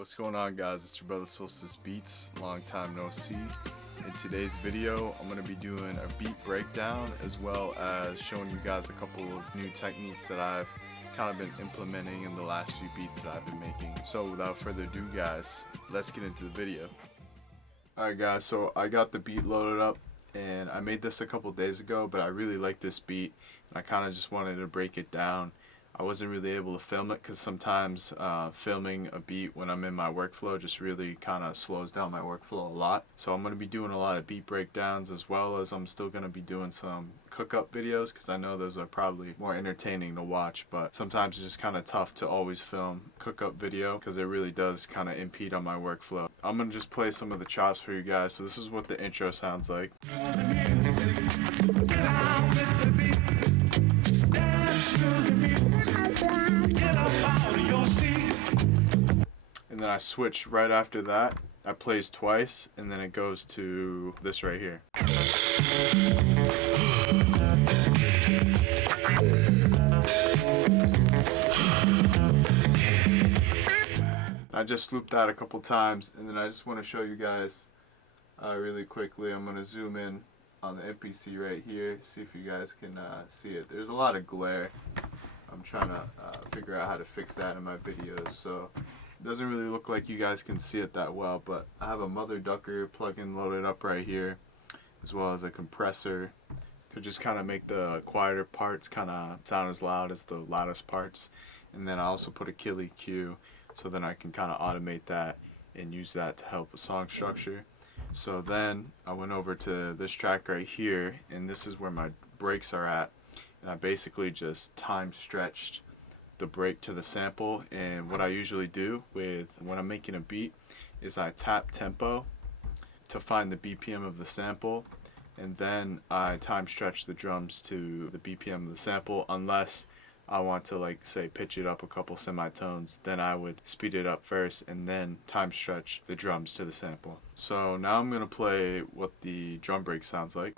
what's going on, guys? It's your brother Solstice Beats, long time no see. In today's video, I'm going to be doing a beat breakdown as well as showing you guys a couple of new techniques that I've kind of been implementing in the last few beats that I've been making. So without further ado, guys, let's get into the video. Alright guys, so I got the beat loaded up and I made this a couple days ago, but I really like this beat and I kind of just wanted to break it down. I wasn't really able to film it because sometimes filming a beat when I'm in my workflow just really kind of slows down my workflow a lot. So I'm going to be doing a lot of beat breakdowns, as well as I'm still going to be doing some cook-up videos because I know those are probably more entertaining to watch, but sometimes it's just kind of tough to always film cook-up video because it really does kind of impede on my workflow. I'm going to just play some of the chops for you guys. So this is what the intro sounds like. And then I switch right after that. I plays twice and then it goes to this right here. I just looped that a couple times, and then I just want to show you guys really quickly. I'm going to zoom in on the MPC right here, see if you guys can see it. There's a lot of glare. I'm trying to figure out how to fix that in my videos, so it doesn't really look like you guys can see it that well, but I have a Mother Ducker plugin loaded up right here, as well as a compressor to just kind of make the quieter parts kind of sound as loud as the loudest parts. And then I also put a Kill EQ, so then I can kind of automate that and use that to help with song structure. So then I went over to this track right here, and this is where my breaks are at. And I basically just time stretched the break to the sample. And what I usually do when I'm making a beat is I tap tempo to find the BPM of the sample, and then I time stretch the drums to the BPM of the sample, unless I want to, like, say, pitch it up a couple semitones. Then I would speed it up first and then time stretch the drums to the sample. So now I'm going to play what the drum break sounds like.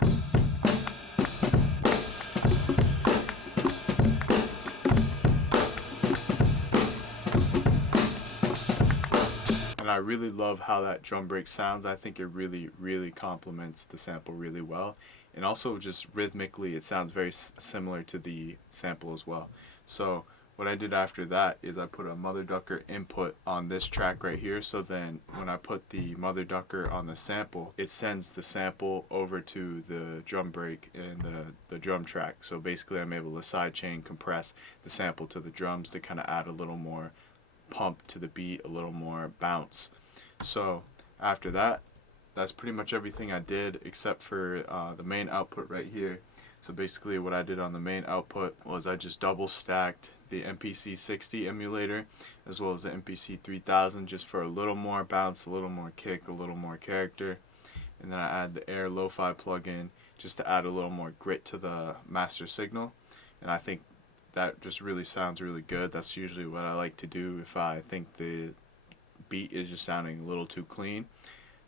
And I really love how that drum break sounds. I think it really complements the sample really well. And also just rhythmically, it sounds very similar to the sample as well. So what I did after that is I put a Mother Ducker input on this track right here. So then when I put the Mother Ducker on the sample, it sends the sample over to the drum break and the drum track. So basically I'm able to sidechain compress the sample to the drums to kind of add a little more pump to the beat, a little more bounce. So after that, that's pretty much everything I did except for the main output right here. So basically what I did on the main output was I just double stacked the MPC 60 emulator as well as the MPC 3000 just for a little more bounce, a little more kick, a little more character. And then I add the Air Lo-Fi plugin just to add a little more grit to the master signal. And I think that just really sounds really good. That's usually what I like to do if I think the beat is just sounding a little too clean.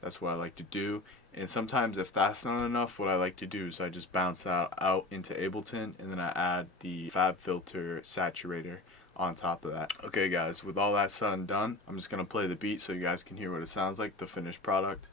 That's what I like to do. And sometimes if that's not enough, what I like to do is I just bounce that out into Ableton, and then I add the FabFilter saturator on top of that. Okay guys, with all that said and done, I'm just going to play the beat so you guys can hear what it sounds like, the finished product.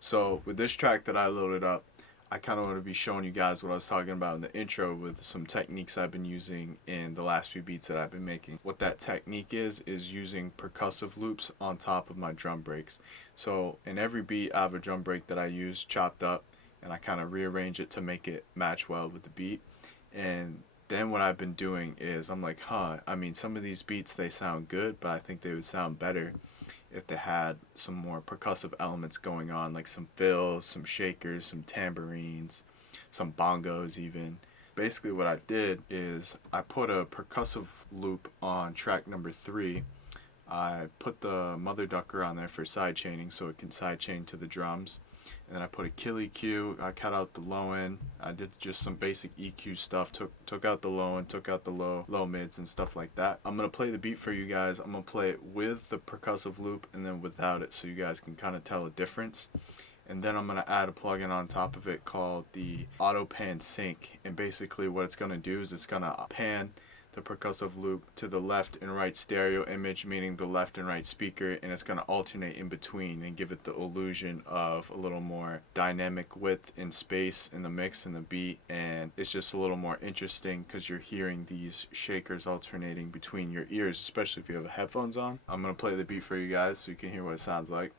So with this track that I loaded up, I kind of want to be showing you guys what I was talking about in the intro with some techniques I've been using in the last few beats that I've been making. What that technique is using percussive loops on top of my drum breaks. So in every beat I have a drum break that I use chopped up, and I kind of rearrange it to make it match well with the beat. And then what I've been doing is I'm like, I mean, some of these beats, they sound good, but I think they would sound better if they had some more percussive elements going on, like some fills, some shakers, some tambourines, some bongos even. Basically what I did is I put a percussive loop on track number 3. I put the mother ducker on there for side chaining so it can side chain to the drums. And then I put a kill EQ, I cut out the low end, I did just some basic EQ stuff, took out the low end, took out the low mids and stuff like that. I'm going to play the beat for you guys. I'm going to play it with the percussive loop and then without it so you guys can kind of tell a difference. And then I'm going to add a plugin on top of it called the Auto Pan Sync. And basically what it's going to do is it's going to pan the percussive loop to the left and right stereo image, meaning the left and right speaker, and it's going to alternate in between and give it the illusion of a little more dynamic width and space in the mix and the beat. And it's just a little more interesting because you're hearing these shakers alternating between your ears, especially if you have headphones on. I'm going to play the beat for you guys so you can hear what it sounds like.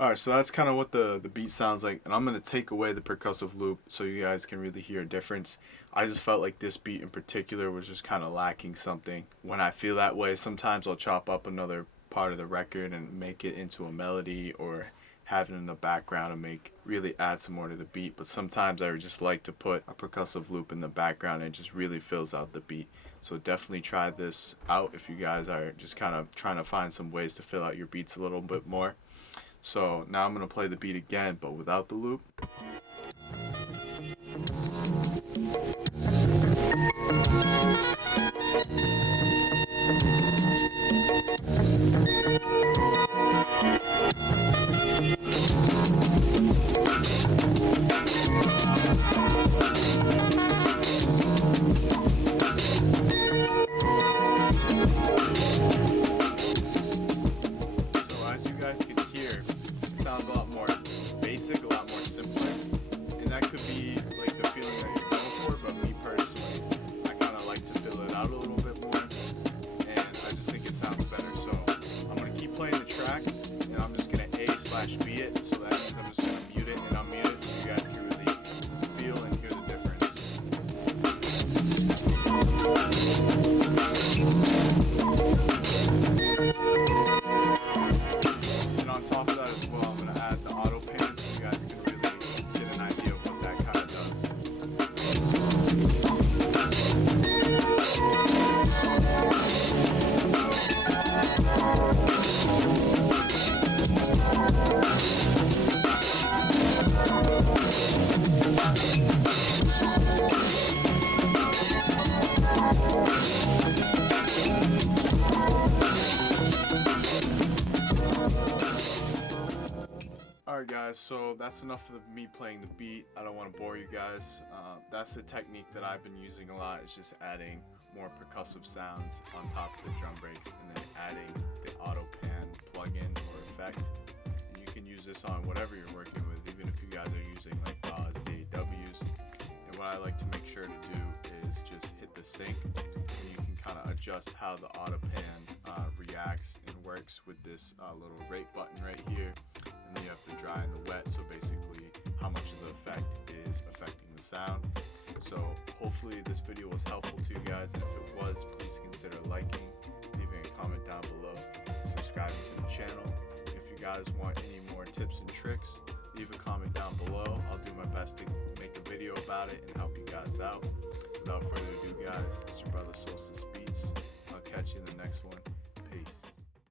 Alright, so that's kind of what the beat sounds like, and I'm going to take away the percussive loop so you guys can really hear a difference. I just felt like this beat in particular was just kind of lacking something. When I feel that way, sometimes I'll chop up another part of the record and make it into a melody or have it in the background and really add some more to the beat. But sometimes I would just like to put a percussive loop in the background and it just really fills out the beat. So definitely try this out if you guys are just kind of trying to find some ways to fill out your beats a little bit more. So now I'm going to play the beat again, but without the loop. A lot more basic, a lot more simpler, and that could be like the feeling that you're going for, but me personally, I kind of like to fill it out a little bit more, and I just think it sounds better. So I'm going to keep playing the track, and I'm just going to A/B it, so that means I'm just going to mute it and unmute it so you guys can really feel and hear the difference. And on top of that as well, I'm going to add the auto pan so you guys can really get an idea of what that kind of does. Alright guys, so that's enough of me playing the beat. I don't want to bore you guys. That's the technique that I've been using a lot, is just adding more percussive sounds on top of the drum breaks and then adding the auto pan plugin or effect. And you can use this on whatever you're working with, even if you guys are using like DAWs, DAWs. And what I like to make sure to do is just hit the sync, and you can kind of adjust how the auto pan reacts and works with this little rate button right here. And then you have the dry and the wet, so basically how much of the effect is affecting the sound. So hopefully this video was helpful to you guys, and if it was, please consider liking, leaving a comment down below, subscribing to the channel. If you guys want any more tips and tricks, leave a comment down below. I'll do my best to make a video about it and help you guys out. Without further ado guys,